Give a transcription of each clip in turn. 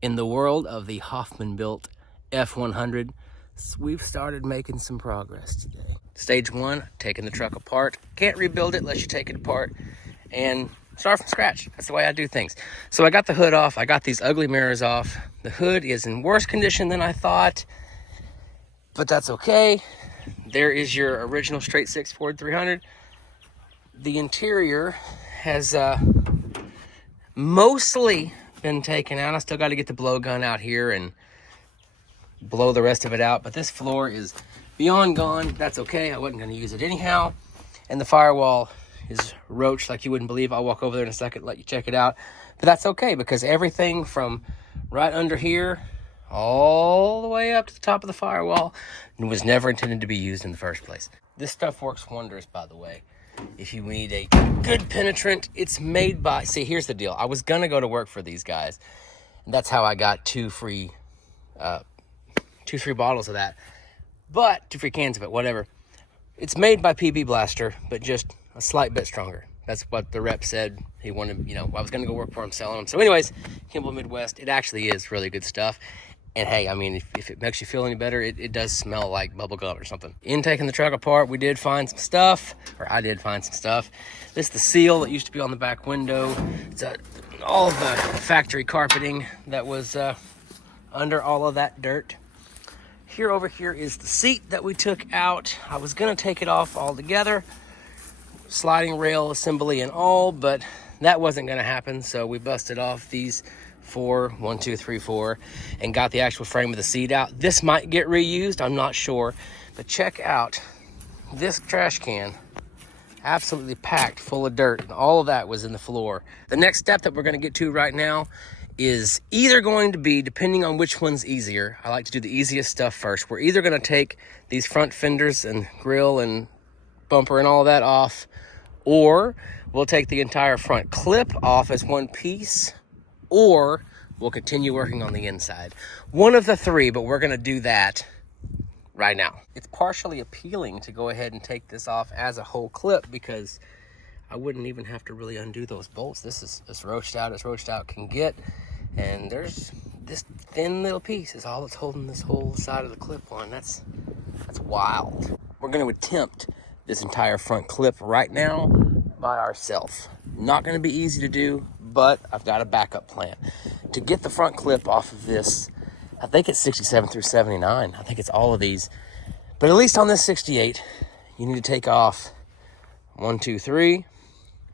In the world of the HoffmanBuilt F-100, we've started making some progress today. Stage one, taking the truck apart. Can't rebuild it unless you take it apart and start from scratch. That's the way I do things. So I got the hood off. I got these ugly mirrors off. The hood is in worse condition than I thought, but that's okay. There is your original straight six Ford 300. The interior has mostly been taken out. I still got to get the blowgun out here and blow the rest of it out, but this floor is beyond gone. That's okay. I wasn't going to use it anyhow. And the firewall is roached like you wouldn't believe. I'll walk over there in a second, let you check it out. But that's okay, because everything from right under here all the way up to the top of the firewall was never intended to be used in the first place. This stuff works wonders, by the way. If you need a good penetrant, it's made by, see, here's the deal. I was gonna go to work for these guys, and that's how I got two free bottles of that, but 2 free cans of it, whatever. It's made by PB Blaster, but just a slight bit stronger. That's what the rep said. He wanted, you know, I was gonna go work for him selling them. So anyways, Kimball Midwest, it actually is really good stuff. And hey, I mean, if it makes you feel any better, it does smell like bubble gum or something. In taking the truck apart, we did find some stuff, or I did find some stuff. This is the seal that used to be on the back window. It's all of the factory carpeting that was under all of that dirt. Over here is the seat that we took out. I was gonna take it off altogether, sliding rail assembly and all, but that wasn't gonna happen. So we busted off these 4, 1, 2, 3, 4, and got the actual frame of the seat out. This might get reused, I'm not sure, but check out this trash can, absolutely packed full of dirt, and all of that was in the floor. The next step that we're gonna get to right now is either going to be, depending on which one's easier, I like to do the easiest stuff first. We're either gonna take these front fenders and grill and bumper and all of that off, or we'll take the entire front clip off as one piece, or we'll continue working on the inside. One of the three, but we're gonna do that right now. It's partially appealing to go ahead and take this off as a whole clip, because I wouldn't even have to really undo those bolts. This is as roached out as roached out can get. And there's this thin little piece is all that's holding this whole side of the clip on. That's wild. We're gonna attempt this entire front clip right now by ourselves. Not gonna be easy to do, but I've got a backup plan. To get the front clip off of this, I think it's 67 through 79. I think it's all of these. But at least on this 68, you need to take off 1, 2, 3,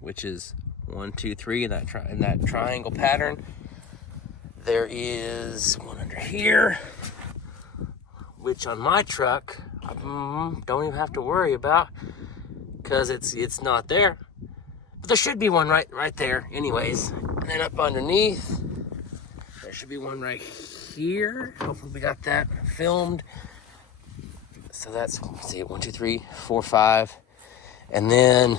which is 1, 2, 3 in that triangle pattern. There is one under here, which on my truck, I don't even have to worry about, because it's not there. But there should be one right there anyways. And then up underneath, there should be one right here. Hopefully we got that filmed. So that's, let's see, 1, 2, 3, 4, 5. And then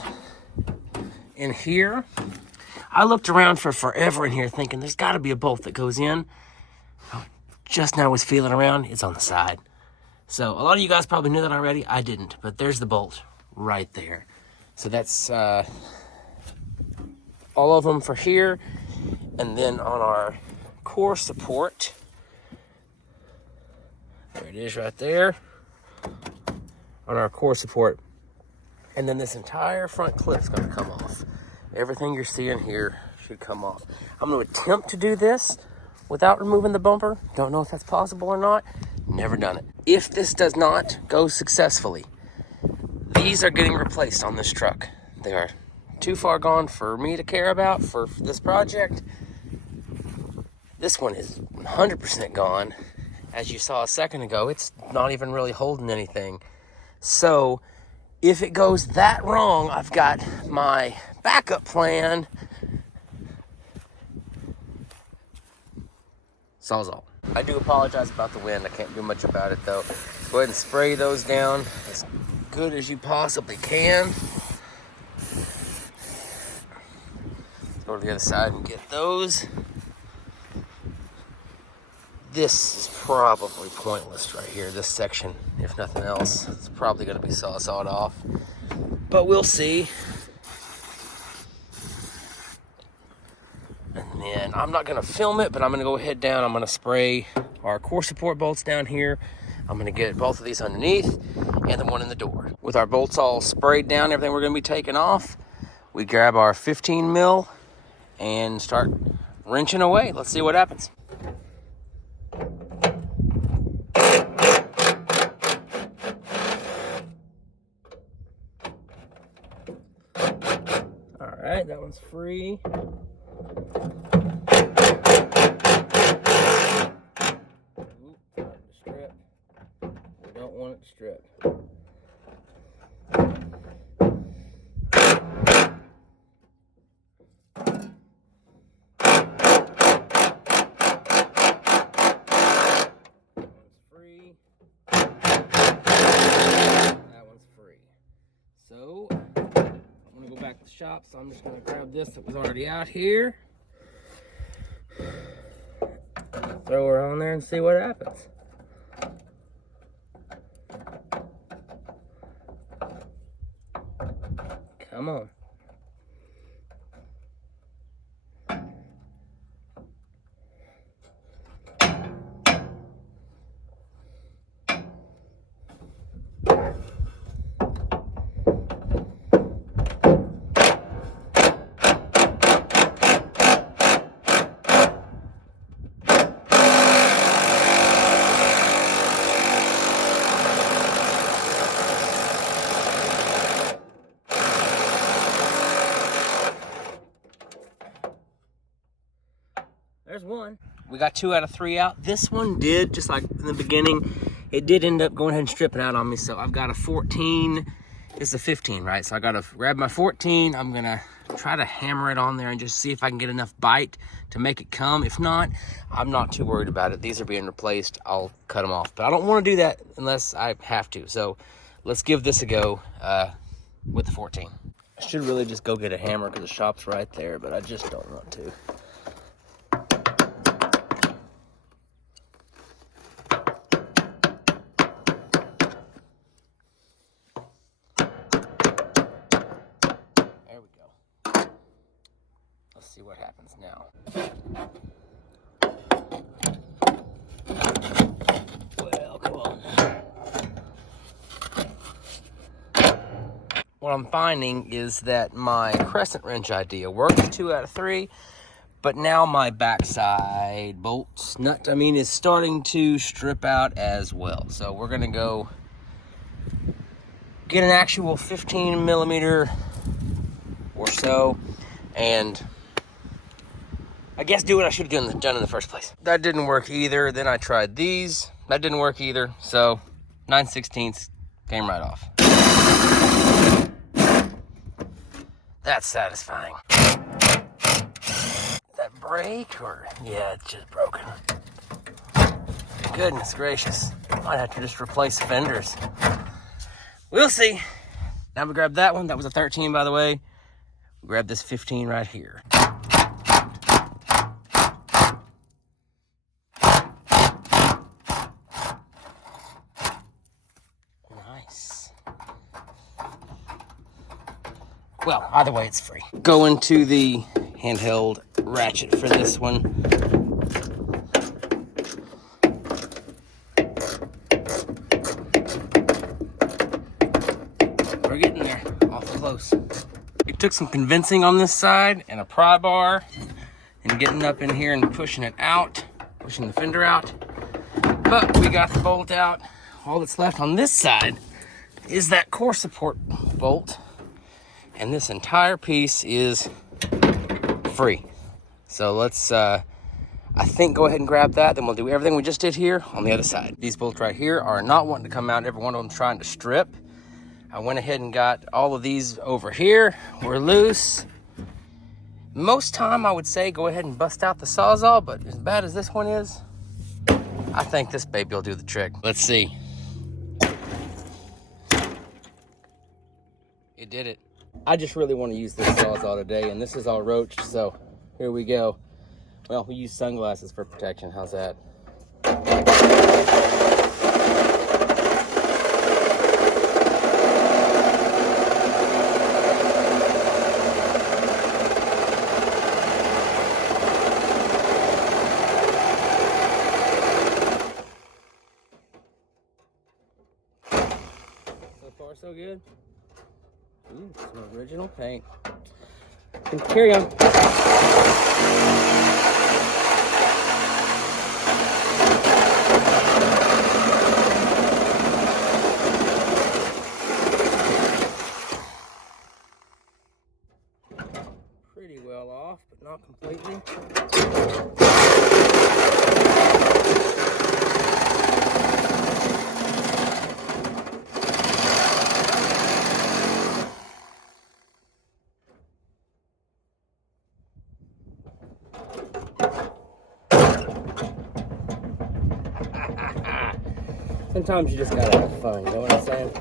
in here, I looked around for forever in here thinking there's gotta be a bolt that goes in. Just now was feeling around, it's on the side. So a lot of you guys probably knew that already. I didn't, but there's the bolt right there. So that's all of them for here. And then on our core support, there it is right there. On our core support. And then this entire front clip's gonna come off. Everything you're seeing here should come off. I'm gonna attempt to do this without removing the bumper. Don't know if that's possible or not. Never done it. If this does not go successfully, these are getting replaced on this truck. They are too far gone for me to care about for this project. This one is 100% gone. As you saw a second ago, it's not even really holding anything. So if it goes that wrong, I've got my backup plan. Sawzall. I do apologize about the wind. I can't do much about it though. Go ahead and spray those down as good as you possibly can. Let's go to the other side and get those. This is probably pointless right here, this section, if nothing else. It's probably gonna be sawed off, but we'll see. And then I'm not gonna film it, but I'm gonna go ahead down. I'm gonna spray our core support bolts down here. I'm gonna get both of these underneath and the one in the door. With our bolts all sprayed down, everything we're gonna be taking off, we grab our 15 mil and start wrenching away. Let's see what happens. All right, that one's free. Strip. We don't want it to strip. So, I'm gonna go back to the shop, so I'm just gonna grab this that was already out here. Throw her on there and see what happens. Come on. There's one. We got 2 out of 3 out. This one did, just like in the beginning, it did end up going ahead and stripping out on me. So I've got a 14, it's a 15, right? So I gotta grab my 14. I'm gonna try to hammer it on there and just see if I can get enough bite to make it come. If not, I'm not too worried about it. These are being replaced. I'll cut them off. But I don't wanna do that unless I have to. So let's give this a go with the 14. I should really just go get a hammer because the shop's right there, but I just don't want to. Let's see what happens now. Well, come on. What I'm finding is that my crescent wrench idea worked 2 out of 3, but now my backside bolts nut, is starting to strip out as well. So we're gonna go get an actual 15 millimeter or so, and I guess do what I should have done in the first place. That didn't work either. Then I tried these. That didn't work either. So 9/16 came right off. That's satisfying. That break, or yeah, it's just broken. Goodness gracious. Might have to just replace fenders. We'll see. Now we grab that one. That was a 13, by the way. We grab this 15 right here. Well, either way, it's free. Going to the handheld ratchet for this one. We're getting there, awful close. It took some convincing on this side and a pry bar and getting up in here and pushing it out, pushing the fender out. But we got the bolt out. All that's left on this side is that core support bolt. And this entire piece is free. So let's, I think, go ahead and grab that. Then we'll do everything we just did here on the other side. These bolts right here are not wanting to come out. Every one of them trying to strip. I went ahead and got all of these over here. We're loose. Most time, I would say, go ahead and bust out the Sawzall, but as bad as this one is, I think this baby will do the trick. Let's see. It did it. I just really want to use this Sawzall today, and this is all roached, so here we go. Well, we use sunglasses for protection. How's that? far, so good. Ooh, some original paint. And carry on. Pretty well off, but not completely. Sometimes you just gotta have fun, you know what I'm saying?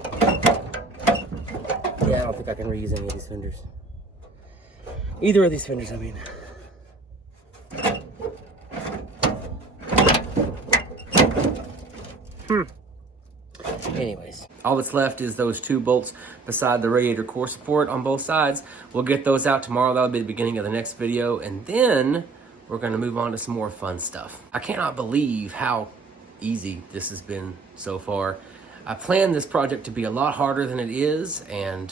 Yeah, I don't think I can reuse any of these fenders. Either of these fenders, I mean. Anyways, all that's left is those 2 bolts beside the radiator core support on both sides. We'll get those out tomorrow. That'll be the beginning of the next video. And then we're gonna move on to some more fun stuff. I cannot believe how easy this has been so far. I planned this project to be a lot harder than it is, and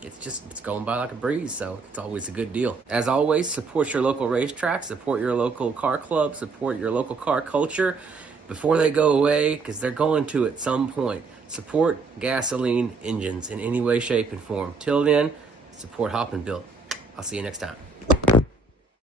it's going by like a breeze, so it's always a good deal. As always, support your local racetrack, support your local car club, support your local car culture before they go away, because they're going to at some point. Support gasoline engines in any way, shape, and form. Till then, support HoffmanBuilt. I'll see you next time.